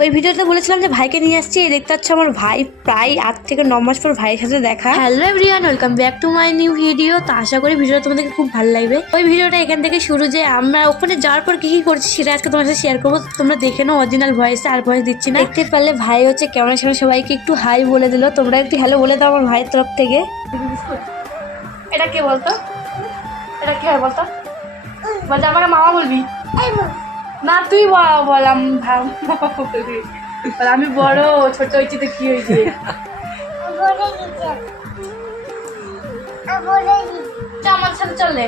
ওই ভিডিওতে বলেছিলাম যে ভাইকে নিয়ে আসছি, এই দেখতে পাচ্ছ আমার ভাই প্রায় 8 থেকে 9 মাস পর ভাইয়ের সাথে দেখা। Hello everyone, welcome back to my new video. তো আশা করি ভিডিওটা তোমাদেরকে খুব ভালো লাগবে। ওই ভিডিওটা এখান থেকে শুরু, যে আমরা ওখানে যাওয়ার পর কি কি করছি সেটা আজকে তোমার সাথে শেয়ার করবো। তোমরা দেখে নাও অরিজিনাল ভয়েসে, আর ভয়েস দিচ্ছি না। দেখতে পারলে ভাই হচ্ছে ক্যামেরার সামনে সবাইকে একটু হাই বলে দিল। তোমরা একটু হ্যালো বলে দাও আমার ভাইয়ের তরফ থেকে। এটা কে বলতো? এটা কি হয় বলতো? বলতে আমাকে মামা বলবি না, তুই বললাম আমি বড়, ছোট হয়েছি তো কি হয়েছে? আমার সাথে চললে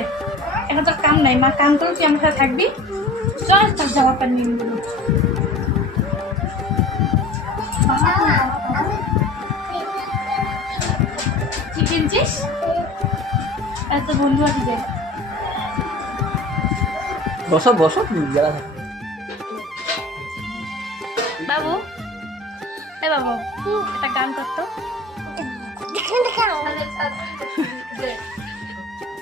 এখন তোর কাম নাই, মা কাম করো, তুই আমার সাথে থাকবি। চল তোর জামা প্যান্ট নিয়ে নিবো। কি কিনছিস? এত বন্ধু আছে যে। বসো বসো, বাবু, এ বাবু, একটা গান করতো।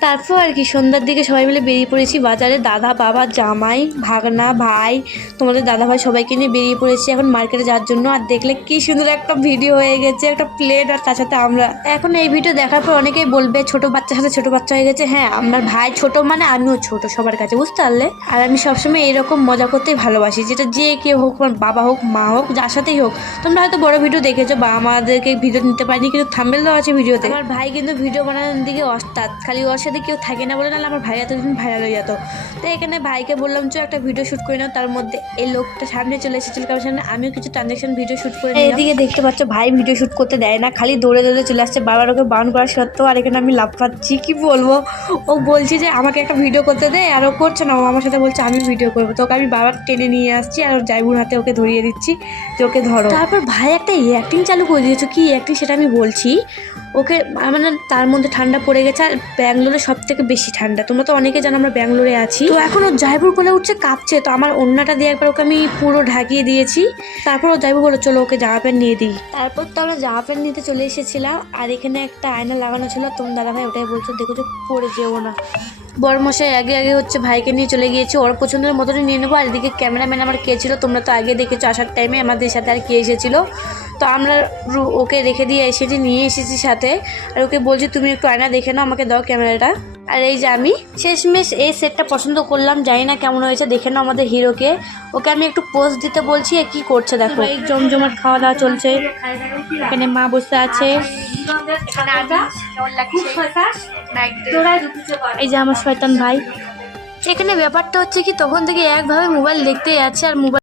তারপর আর কি সন্ধ্যার দিকে সবাই মিলে বেরিয়ে পড়েছি বাজারে। দাদা, বাবা, জামাই, ভাগনা, ভাই, তোমাদের দাদা ভাই সবাইকে নিয়ে বেরিয়ে পড়েছি এখন মার্কেটে যাওয়ার জন্য। আর দেখলে কি সুন্দর একটা ভিডিও হয়ে গেছে, একটা প্লেট আর তার সাথে আমরা। এখন এই ভিডিও দেখার পর অনেকেই বলবে ছোট বাচ্চার সাথে ছোট বাচ্চা হয়ে গেছে। হ্যাঁ, আমার ভাই ছোট মানে আমিও ছোট সবার কাছে, বুঝতে পারলে? আর আমি সবসময় এরকম মজা করতেই ভালোবাসি, যেটা যে কেউ হোক, আমার বাবা হোক, মা হোক, যার সাথেই হোক। তোমরা হয়তো বড় ভিডিও দেখেছো বা আমাদেরকে ভিডিও নিতে পারিনি, কিন্তু থাম্বনেল দেওয়া আছে ভিডিওতে। আমার ভাই কিন্তু ভিডিও বানানোর দিকে ওস্তাদ, খালি ওর সাথে কেউ থাকে না বলে, নাহলে আমার ভাই এতদিন ভাইরাল হয়ে যেত। তো এখানে ভাইকে বললাম যে একটা ভিডিও শ্যুট করে নাও। তার মধ্যে এই লোকটা সামনে চলে এসেছিল কারোর সামনে, আমিও কিছু ট্রানজাকশন ভিডিও শ্যুট করে নিলাম। এদিকে দেখতে পাচ্ছ ভাই ভিডিও শ্যুট করতে দেয় না, খালি দৌড়ে দৌড়ে চলে আসছে, বাবার ওকে বারণ করা সত্ত্বেও। আর এখানে আমি লাভ পাচ্ছি, কি বলবো। ও বলছি যে আমাকে একটা ভিডিও করতে দে, আর ও করছে না, ও আমার সাথে বলছে আমি ভিডিও করবো। তো ওকে আমি বাবার টেনে নিয়ে আসছি আর ওর জাইবুর হাতে ওকে ধরিয়ে দিচ্ছি যে ওকে ধরো। তারপর ভাই একটা অ্যাক্টিং চালু করে দিয়েছো। কি অ্যাক্টিং সেটা আমি বলছি। ওকে মানে তার মধ্যে ঠান্ডা পড়ে গেছে, আর ব্যাঙ্গালোরে সব থেকে বেশি ঠান্ডা। তোমরা তো অনেকে জানো আমরা ব্যাঙ্গালোরে আছি। তো এখন ও জাইবুর কোলে উঠছে, কাঁপছে। তো আমার ওড়নাটা দেওয়ার পর ওকে আমি পুরো ঢাকিয়ে দিয়েছি। তারপর ও জাইবু বলো চলো ওকে জামা প্যান্ট নিয়ে দিই। তারপর তো আমরা জামা প্যান্ট নিতে চলে এসেছিলাম। আর এখানে একটা আয়না লাগানো ছিল, তোমার দাদা ভাই ওটাই বলছো দেখো যে পড়ে যেও না। বড়মশাই আগে আগে হচ্ছে ভাইকে নিয়ে চলে গিয়েছে, ওর পছন্দের মতনই নিয়ে নেবো। আর এদিকে ক্যামেরাম্যান আমার কে ছিল তোমরা তো আগে দেখেছো আসার টাইমে আমাদের সাথে আর কে এসেছিলো। তো আমরা ওকে রেখে দিয়ে এসেছি, নিয়ে এসেছি সাথে। আর ওকে বলছি তুমি একটু আয়না দেখে নাও, আমাকে দাও ক্যামেরাটা। আর এই যে আমি শেষমেশ এই সেটটা পছন্দ করলাম, জানি না কেমন হয়েছে, দেখে নাও আমাদের হিরোকে। ওকে আমি একটু পোজ দিতে বলছি, কি করছে দেখো। এই জমজমাট খাওয়া দাওয়া চলছে, এখানে মা বসে আছে। এই যে আমার শয়তান ভাই। এখানে ব্যাপারটা হচ্ছে কি তখন থেকে একভাবে মোবাইল দেখতেই আছে, আর মোবাইল